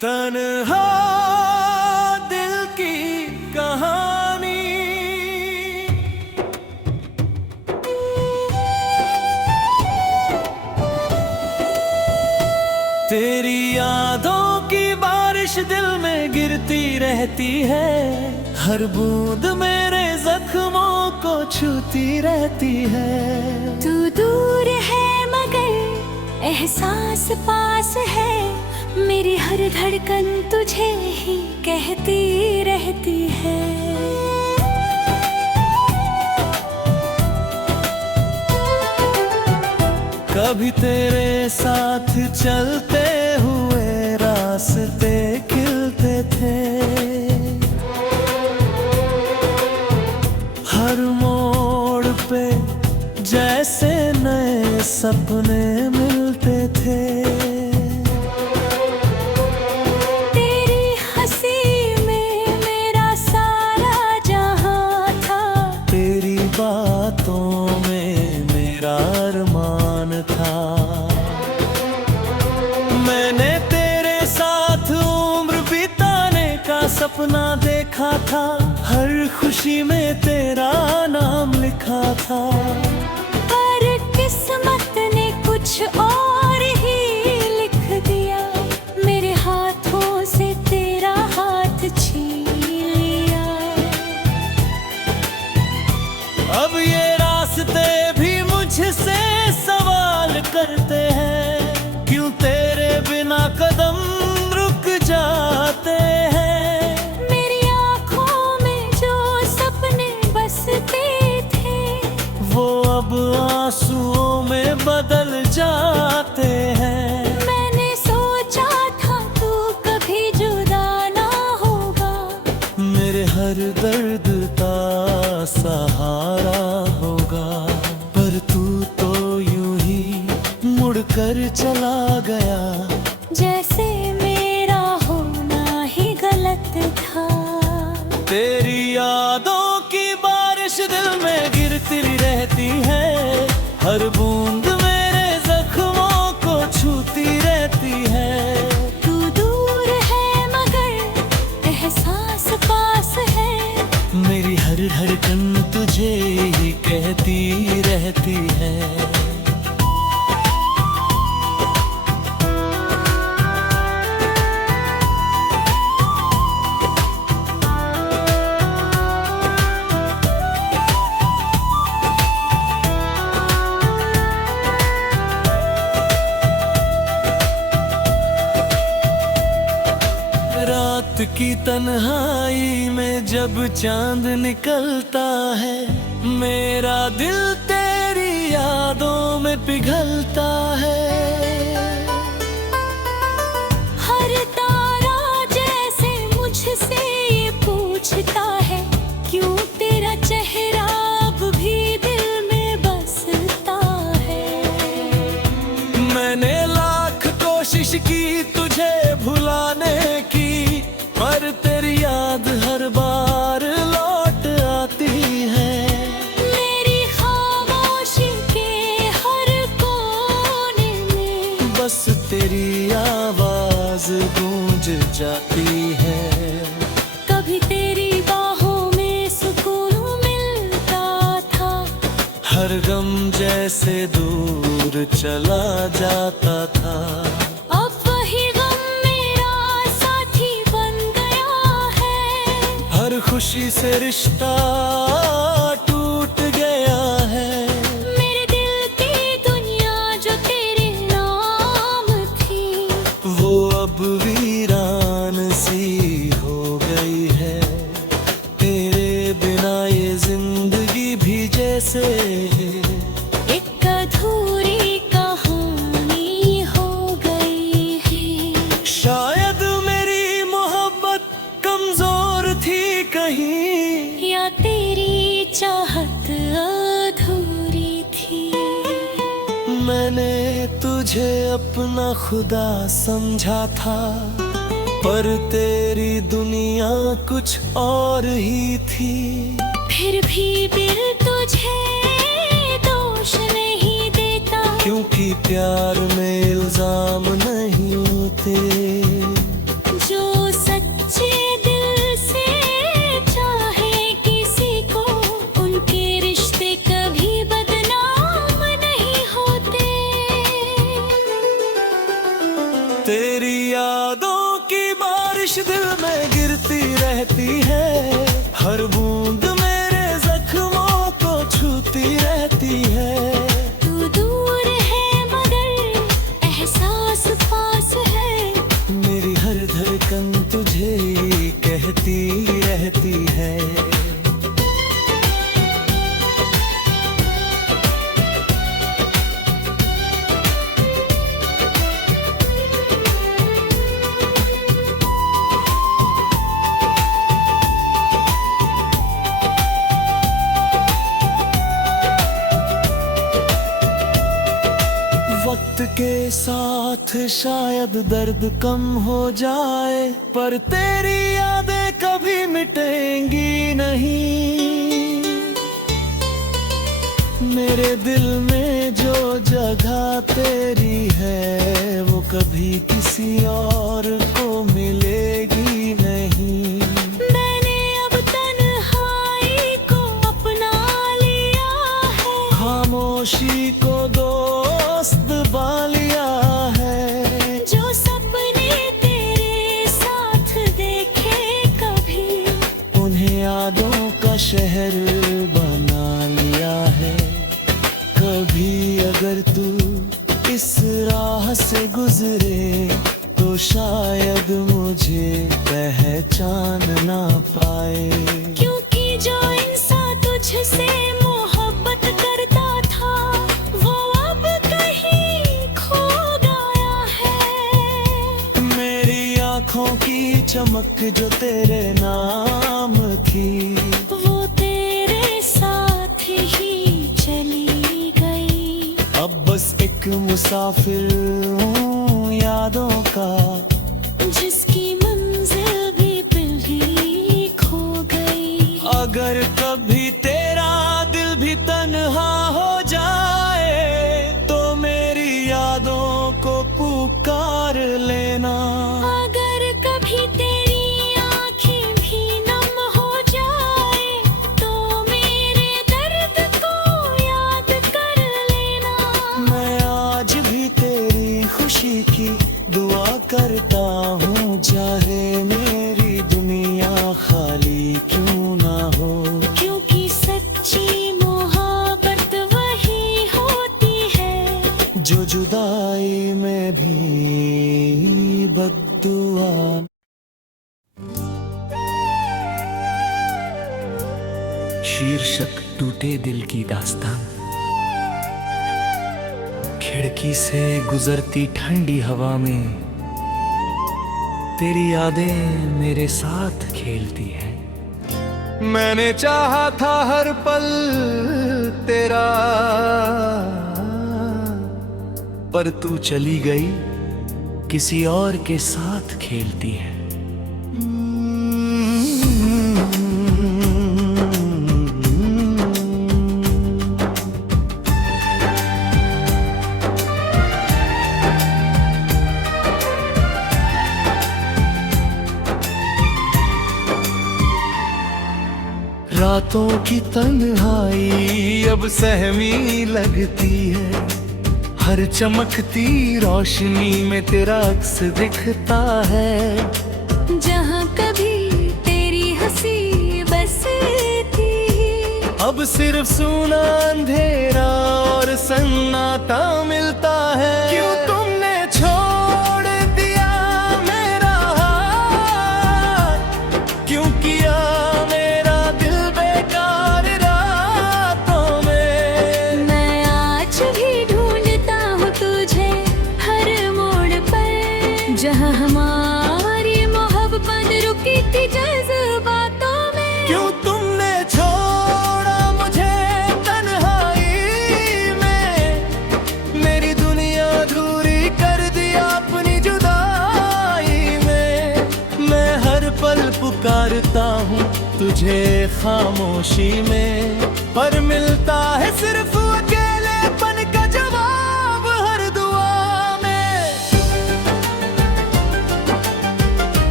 तन्हा दिल की कहानी। तेरी यादों की बारिश दिल में गिरती रहती है, हर बूंद मेरे जख्मों को छूती रहती है। तू दूर है मगर एहसास पास है, मेरी हर धड़कन तुझे ही कहती रहती है। कभी तेरे साथ चलते हुए रास्ते खिलते थे, हर मोड़ पे जैसे नए सपने मिलते थे। तेरी हंसी में मेरा सारा जहां था, तेरी बातों में मेरा अरमान था। मैंने तेरे साथ उम्र बिताने का सपना देखा था, हर खुशी में तेरा नाम लिखा था। पर किस्मत ने कुछ और ही लिख दिया, मेरे हाथों से तेरा हाथ छीन लिया। अब ये रास्ते भी मुझसे सवाल करते हैं, क्यों तेरे बिना कदम रुक जाते हैं। मेरी आँखों में जो सपने बसते थे, वो अब आंसुओं में बदल जाते हैं। मैंने सोचा था तू कभी जुदा ना होगा, मेरे हर दर्द का सहारा होगा, पर तू तो यूं ही मुड़कर चला गया, जैसे मेरा होना ही गलत था। तेरी यादों की बारिश दिल में गिरती रहती है, हर बूंद मेरे जख्मों को छूती रहती है। तू दूर है मगर एहसास पास है, मेरी हर धड़कन तुझे ही कहती रहती है। रात की तन्हाई में जब चांद निकलता है, मेरा दिल तेरी यादों में पिघलता है। हर तारा जैसे मुझसे ये पूछता है, क्यों तेरा चेहरा अब भी दिल में बसता है। मैंने लाख कोशिश की तुझे भुलाने की, पर तेरी याद हर बार लौट आती है। मेरी खामोशी के हर कोने में बस तेरी आवाज गूंज जाती है। कभी तेरी बाहों में सुकून मिलता था, हर गम जैसे दूर चला जाता था। अब वही गम मेरा साथी बन गया है, हर खुशी से रिश्ता टूट गया है। मेरे दिल की दुनिया जो तेरे नाम थी, वो अब वीरान सी हो गई है। तेरे बिना ये जिंदगी भी जैसे एक अधूरी कहानी हो गई है। शायद मेरी मोहब्बत कमजोर थी कहीं, या तेरी चाहत अधूरी थी। मैंने तुझे अपना खुदा समझा था, पर तेरी दुनिया कुछ और ही थी। फिर भी दिल तुझे दोष नहीं देता, क्योंकि प्यार में इल्जाम नहीं होते। यादों की बारिश दिल में गिरती रहती है, हर बूंद मेरे जख्मों को छूती रहती है। तू दूर है मगर एहसास पास है, मेरी हर धड़कन तुझे कहती रहती है। वक्त के साथ शायद दर्द कम हो जाए, पर तेरी यादें कभी मिटेंगी नहीं। मेरे दिल में जो जगह तेरी है, वो कभी किसी और को मिलेगी नहीं। मैंने अब तन्हाई को अपना लिया है, खामोशी को दोस्त बना लिया है। जो सपने तेरे साथ देखे कभी, उन्हें यादों का शहर बना लिया है। कभी अगर तू इस राह से गुजरे, तो शायद मुझे पहचान ना पाए। क्योंकि जो इंसान तुझसे मोहब्बत करता था, वो अब कहीं खो गया है। मेरी आँखों की चमक जो तेरे नाम थी, वो तेरे साथ ही चली गई। अब बस एक मुसाफिर हूँ यादों का, जिसकी मंजिल भी दिल ही खो गई। अगर कभी तेरा दिल भी तन्हा हो जाए, तो मेरी यादों को पुकार लेना। अगर कभी तेरी आँखें भी नम हो जाए, तो मेरे दर्द को याद कर लेना। मैं आज भी तेरी खुशी की दुआ करता हूँ, चाहे मेरी दुनिया खाली क्यों ना हो। क्योंकि सच्ची मोहब्बत वही होती है, जो जुदाई में भी बद्दुआ। शीर्षक टूटे दिल की दास्तान। खिड़की से गुजरती ठंडी हवा में तेरी यादें मेरे साथ खेलती हैं। मैंने चाहा था हर पल तेरा, पर तू चली गई किसी और के साथ खेलती है। रातों की तन्हाई अब सहमी लगती है, हर चमकती रोशनी में तेरा अक्स दिखता है। जहाँ कभी तेरी हंसी बसती, अब सिर्फ सूना अंधेरा और सन्नाटा मिलता है। क्यों तुमने छोड़ दिया मेरा हाथ, क्यों किया मेरा दिल बेकार रातों में। मैं आज भी ढूंढता हूँ तुझे हर मोड़ पर, जहाँ हमारी मोहब्बत रुकी थी जज्बातों में। क्यों तुमने छोड़ा मुझे तन्हाई में, मेरी दुनिया अधूरी कर दिया अपनी जुदाई में। मैं हर पल पुकारता हूँ तुझे खामोशी में, पर मिलता है सिर्फ अकेलेपन का जवाब हर दुआ में।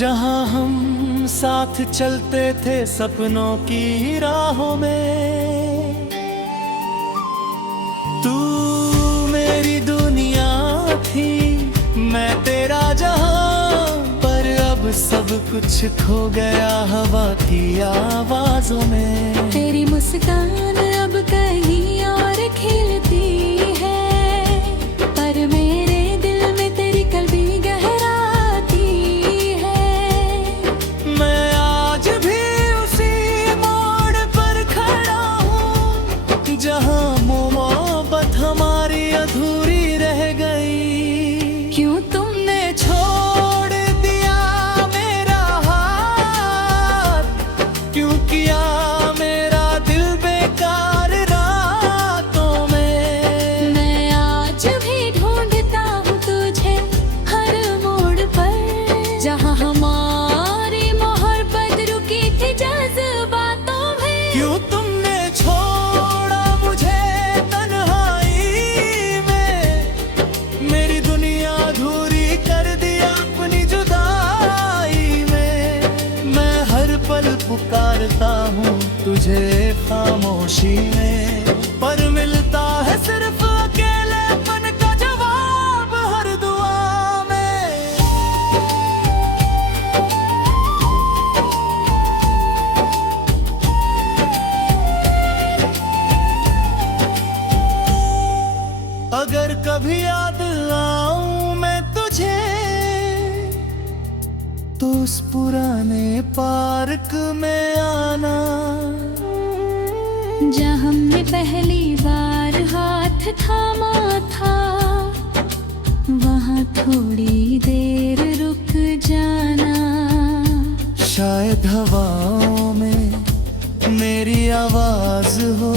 जहां हम साथ चलते थे सपनों की राहों में। तू मेरी दुनिया थी, मैं तेरा जहां, पर अब सब कुछ खो गया हवा की आवाजों में। तेरी मुस्कान अब कहीं और खिलती है, पर मेरे दिल में तेरी कल्बी गहराती है। मैं आज भी उसी मोड़ पर खड़ा हूँ, जहाँ मोहब्बत हमारी अधूरी रह गई। क्यों तुमने छोड़ दिया मेरा हाथ, क्यों किया मेरा दिल बेकार रातों में। मैं आज भी ढूंढता हूँ तुझे हर मोड़ पर, जहाँ हमारी मोहब्बत रुकी थी जज्बातों में। क्यों तुमने छोड़ा मुझे तन्हाई में, मेरी दुनिया अधूरी कर दिया अपनी जुदाई में। मैं हर पल पुकारता हूँ तुझे खामोशी में, पर मिलता है सिर्फ अकेलेपन का जवाब हर दुआ में। अगर कभी याद आऊं मैं तुझे, तो उस पुराने पार्क में आना, जहाँ हमने पहली बार हाथ थामा था, वहाँ थोड़ी देर रुक जाना। शायद हवाओं में मेरी आवाज हो,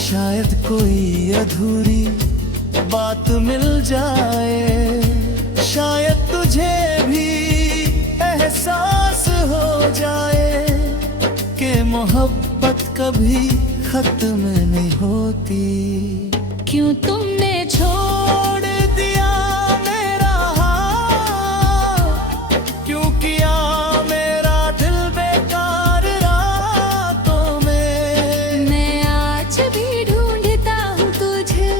शायद कोई अधूरी बात मिल जाए। शायद तुझे भी एहसास हो जाए कि मोहब्बत कभी खत्म नहीं होती। क्यों तुमने छोड़ दिया मेरा हाथ, क्यों किया मेरा दिल बेकार रातों में। मैं आज भी ढूंढता हूँ तुझे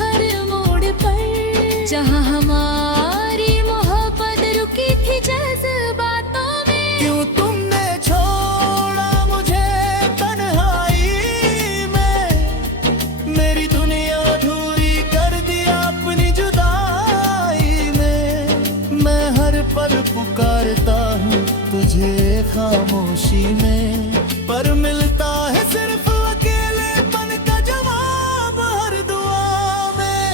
हर मोड़ पर, जहाँ हमारी मोहब्बत रुकी थी जज्बातों में। क्यों तुमने छोड़ा मुझे तन्हाई में, मेरी दुनिया अधूरी कर दिया अपनी जुदाई में। मैं हर पल पुकारता हूँ तुझे खामोशी में, पर मिलता है सिर्फ अकेलेपन का जवाब हर दुआ में।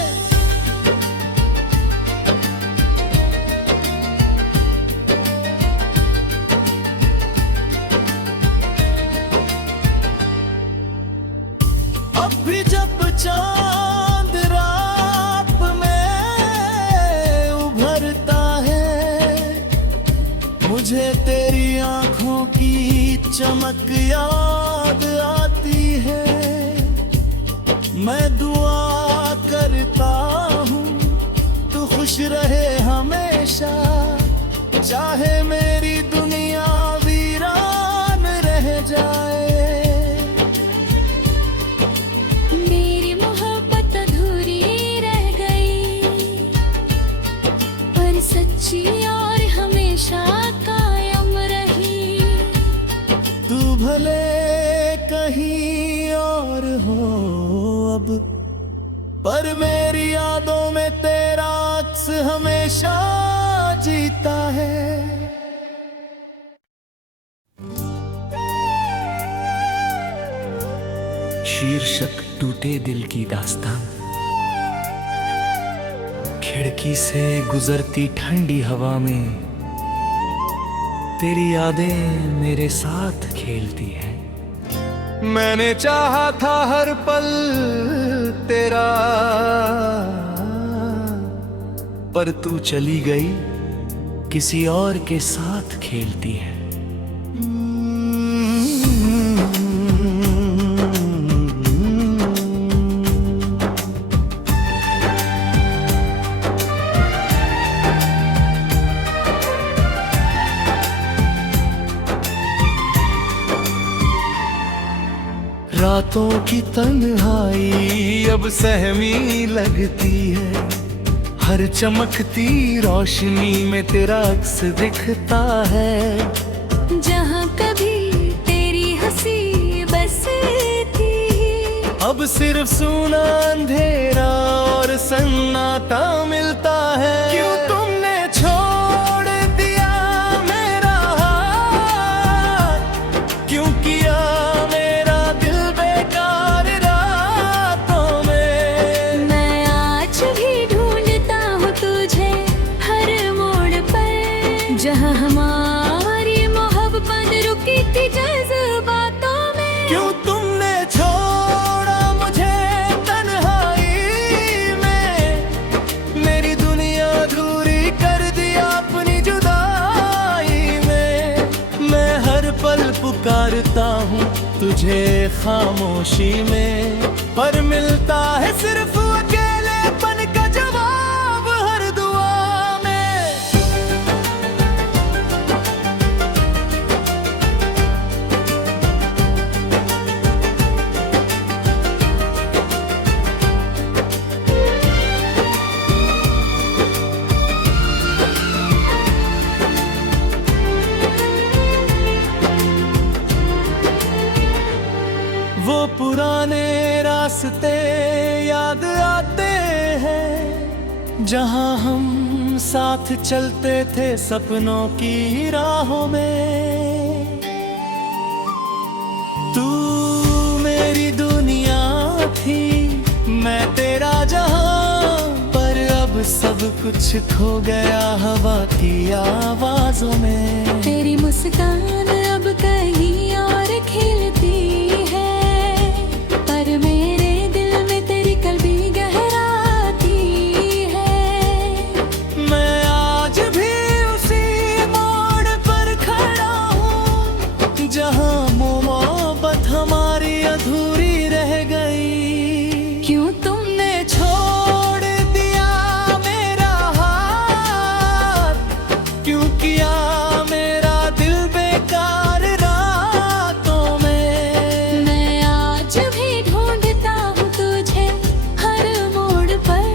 अब भी जब चांद रात में उभरता है, मुझे तेरी आंखों की चमक याद आती है। मैं दुआ करता हूँ तू खुश रहे हमेशा, चाहे मेरी दुनिया वीरान रह जाए। मेरी मोहब्बत अधूरी रह गई, पर सच्ची और हमेशा कायम रही। तू भले कहीं और हो अब, पर मेरी यादों में तेरा अक्स हमेशा जीता है। शीर्षक टूटे दिल की दास्तान। खिड़की से गुजरती ठंडी हवा में तेरी यादें मेरे साथ खेलती हैं। मैंने चाहा था हर पल तेरा, पर तू चली गई किसी और के साथ खेलती है। रातों की तन्हाई अब सहमी लगती है, हर चमकती रोशनी में तेरा अक्स दिखता है। जहाँ कभी तेरी हंसी बसती, अब सिर्फ सूना अंधेरा और सन्नाटा मिलता है। क्यों तुमने छोड़ दिया मेरा हाथ, क्यों किया मेरा दिल बेकार रातों में। मैं आज भी ढूंढता हूँ तुझे हर मोड़ पर, जहाँ हमारी मोहब्बत रुकी थी जज्बातों में। क्यों तुमने छोड़ा मुझे तन्हाई में, मेरी दुनिया अधूरी कर दिया अपनी जुदाई में। मैं हर पल पुकारता हूँ तुझे खामोशी में, पर मिलता है सिर्फ अकेलेपन का जवाब हर दुआ में। वो पुराने रास्ते याद आते हैं, जहाँ हम साथ चलते थे सपनों की राहों में। तू मेरी दुनिया थी, मैं तेरा जहां, पर अब सब कुछ खो गया हवा की आवाजों में। तेरी मुस्कान अब कहीं और खिलती है, पर मेरे दिल में तेरी कल्बी गहराती है। मैं आज भी उसी मोड़ पर खड़ा हूँ, जहाँ मोहब्बत हमारी अधूरी रह गई। क्यों तुमने छोड़ दिया मेरा हाथ, क्यों किया मेरा दिल बेकार रातों में। मैं आज भी ढूंढता हूँ तुझे हर मोड़ पर,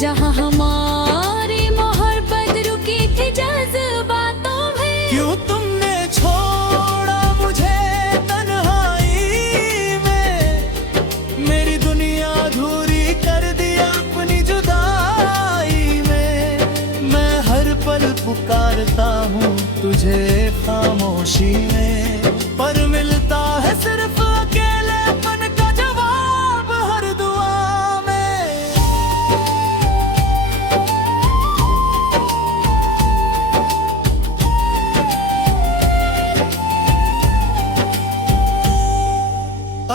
जहाँ हमारी मोहब्बत रुकी थी जज्बातों में। क्यों तुमने छोड़ा मुझे तन्हाई में, मेरी दुनिया अधूरी कर दिया अपनी जुदाई में। मैं हर पल पुकारता हूँ तुझे खामोशी में, पर मिलता है सिर्फ अकेलेपन का जवाब हर दुआ में।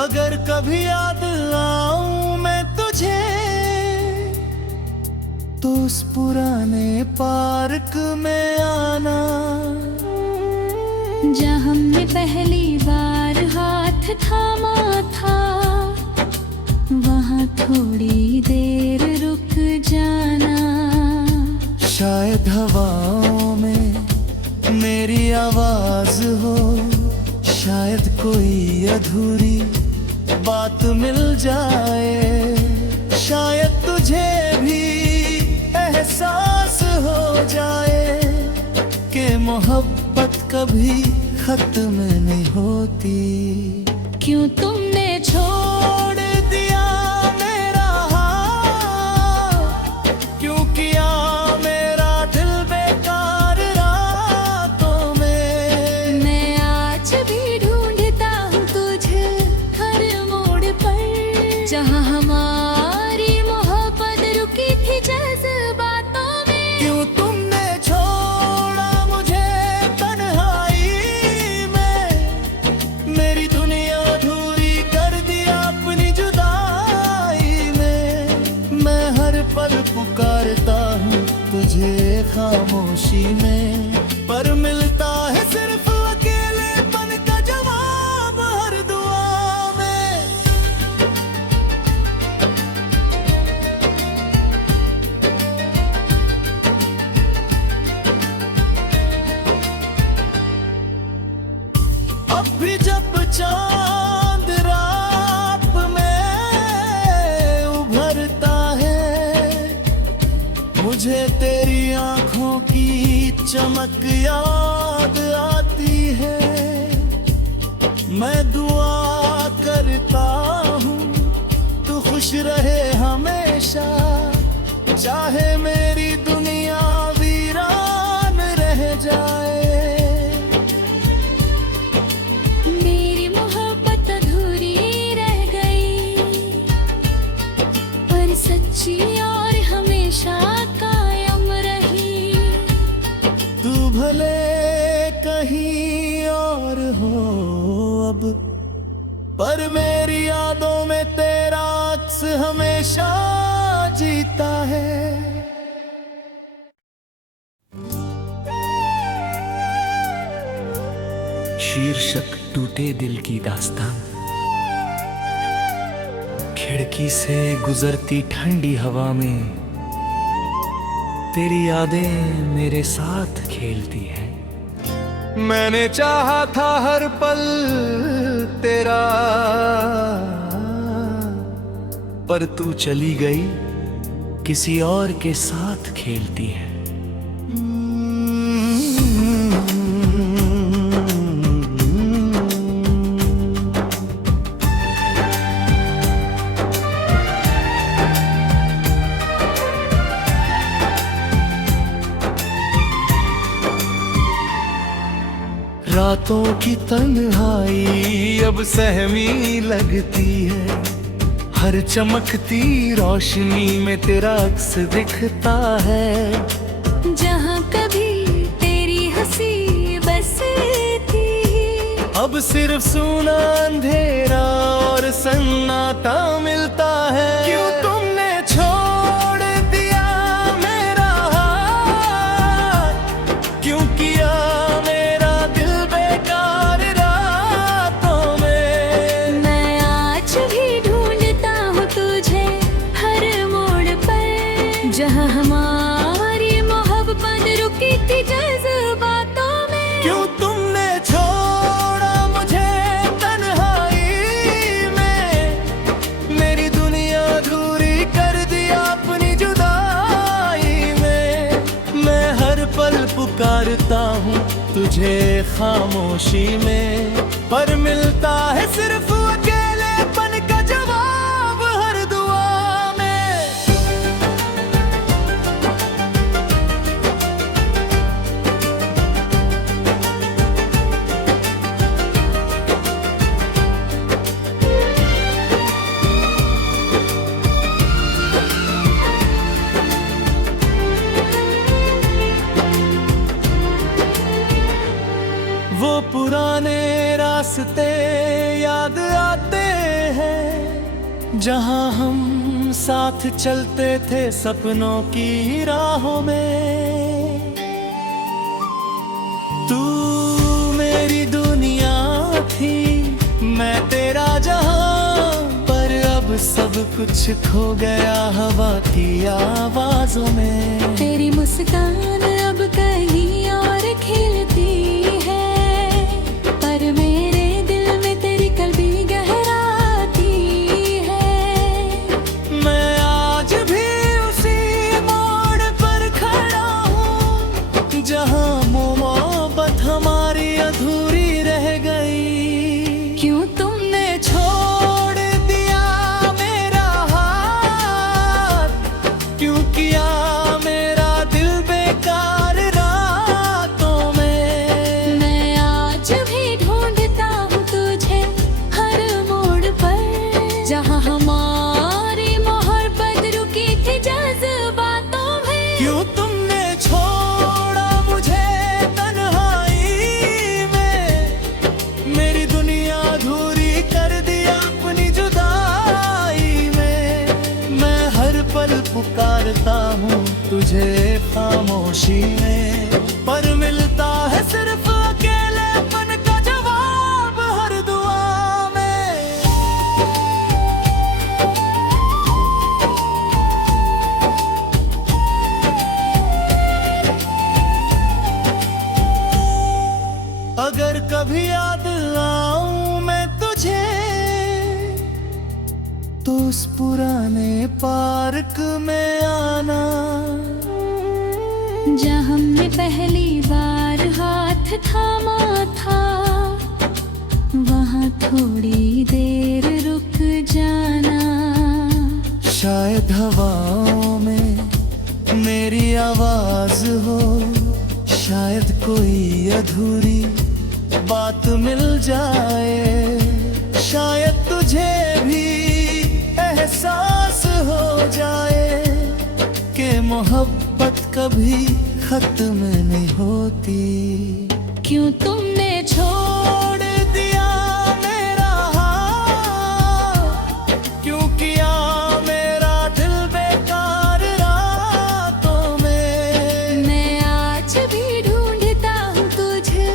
अगर कभी याद आऊं मैं तुझे, तो उस पुराने पार्क में आना, जहाँ हमने पहली बार हाथ थामा था, वहाँ थोड़ी देर रुक जाना। शायद हवाओं में मेरी आवाज हो, शायद कोई अधूरी बात मिल जाए। शायद तुझे भी एहसास हो जाए कि मोहब्बत कभी खत्म नहीं होती। क्यों तुमने छोड़ दिया मेरा हाथ, क्यों किया मेरा दिल बेकार रातों में। मैं आज भी ढूंढता हूँ तुझे हर मोड़ पर, जहाँ हमारी मोहब्बत रुकी थी जज्बातों में। क्यों तुमने छोड़ा मुझे तन्हाई में, मेरी दुनिया अधूरी कर दिया अपनी जुदाई में। मैं हर पल पुकारता हूँ तुझे खामोशी में, पर मिलता है सिर्फ अकेलेपन का जवाब हर दुआ में। अब भी जब चांद रात चमक याद आती है। मैं दुआ करता हूँ तू खुश रहे हमेशा, चाहे मेरी दुनिया वीरान रह जाए। मेरी मोहब्बत अधूरी रह गई, पर सच्ची और हमेशा कायम रही। तू भले कहीं और हो अब, पर मेरी यादों में तेरा अक्स हमेशा जीता है। शीर्षक टूटे दिल की दास्तान। खिड़की से गुजरती ठंडी हवा में तेरी यादें मेरे साथ खेलती हैं। मैंने चाहा था हर पल तेरा, पर तू चली गई किसी और के साथ खेलती है। रातों की तन्हाई अब सहमी लगती है, हर चमकती रोशनी में तेरा अक्स दिखता है। जहाँ कभी तेरी हंसी बसती, अब सिर्फ सूना अंधेरा और सन्नाटा मिलता है। क्यों तुमने छोड़ दिया मेरा हाथ, क्यों किया मेरा दिल बेकार रातों में। मैं आज भी ढूंढता हूँ तुझे हर मोड़ पर, जहाँ हमारी मोहब्बत रुकी थी जज्बातों में। क्यों तुमने छोड़ा मुझे तन्हाई में, मेरी दुनिया अधूरी कर दिया अपनी जुदाई में। मैं हर पल पुकारता हूँ तुझे खामोशी में, पर मिलता है सिर्फ अकेलेपन का जवाब हर दुआ में। वो पुराने रास्ते याद आते हैं, जहाँ हम साथ चलते थे सपनों की राहों में। तू मेरी दुनिया थी, मैं तेरा जहां, पर अब सब कुछ खो गया हवा की आवाजों में। तेरी मुस्कान अब कहीं और खिलती है, पर मेरे दिल में तेरी कल्बी गहराती है। मैं आज भी उसी मोड़ पर खड़ा हूँ, जहाँ मोहब्बत हमारी अधूरी रह गई। क्यों तुमने छोड़ दिया मेरा हाथ, क्यों किया मेरा दिल बेकार रातों में। मैं आज भी ढूंढता हूँ तुझे हर मोड़ पर, जहाँ हमारी मोहब्बत रुकी थी जज्बातों में। क्यों तुमने छोड़ा मुझे तन्हाई में, मेरी दुनिया अधूरी कर दिया अपनी जुदाई में। मैं हर पल पुकारता हूँ तुझे खामोशी में, पर मिलता है सिर्फ अकेलेपन का जवाब हर दुआ में। अगर कभी याद आऊं मैं तुझे, तो उस पुराने पार्क में आना, जहाँ हमने पहली बार हाथ थामा था, वहाँ थोड़ी देर रुक जाना। शायद हवाओं में मेरी आवाज हो, शायद कोई अधूरी बात मिल जाए, शायद तुझे भी एहसास हो जाए कि मोहब्बत कभी खत्म नहीं होती। क्यों तुमने छोड़ दिया मेरा हाथ, क्यों किया मेरा दिल बेकार रातों में। मैं आज भी ढूंढता हूँ तुझे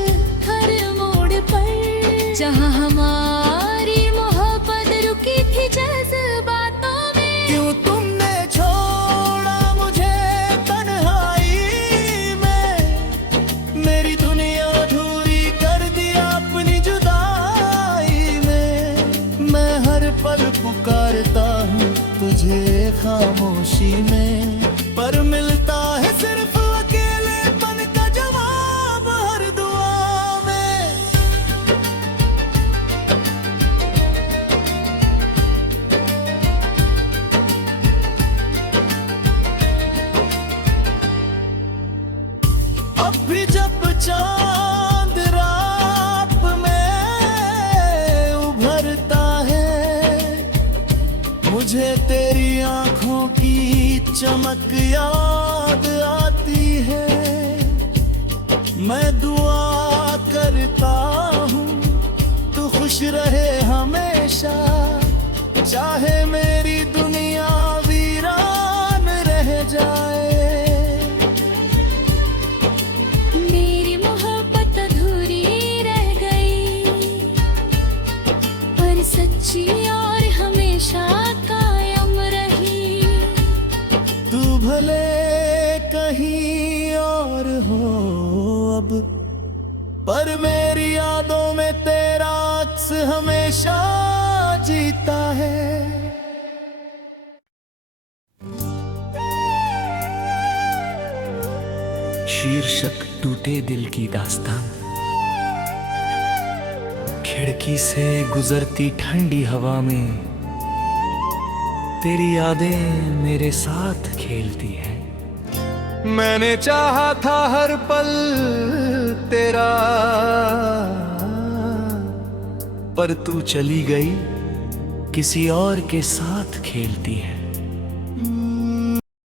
हर मोड़ पर, जहाँ हमारी मोहब्बत रुकी थी जज्बातों में। क्यों तुमने छोड़ा मुझे तन्हाई में, मेरी दुनिया अधूरी कर दिया अपनी जुदाई में। मैं हर पल पुकारता हूँ तुझे खामोशी में, पर मिलता है सिर्फ अकेलेपन का जवाब हर दुआ में। अब भी जब चांद रात में उभरता है, मुझे तेरी आंखों की चमक याद आती है। मैं दुआ करता हूँ तू खुश रहे हमेशा, चाहे मेरी दुनिया वीरान रह जाए। मेरी मोहब्बत अधूरी रह गई, पर सच्ची और हमेशा कायम रही। तू भले कहीं और हो अब, पर मेरी यादों में तेरा अक्स हमेशा जीता है। शीर्षक टूटे दिल की दास्तान। खिड़की से गुजरती ठंडी हवा में तेरी यादें मेरे साथ खेलती हैं। मैंने चाहा था हर पल तेरा, पर तू चली गई किसी और के साथ खेलती है।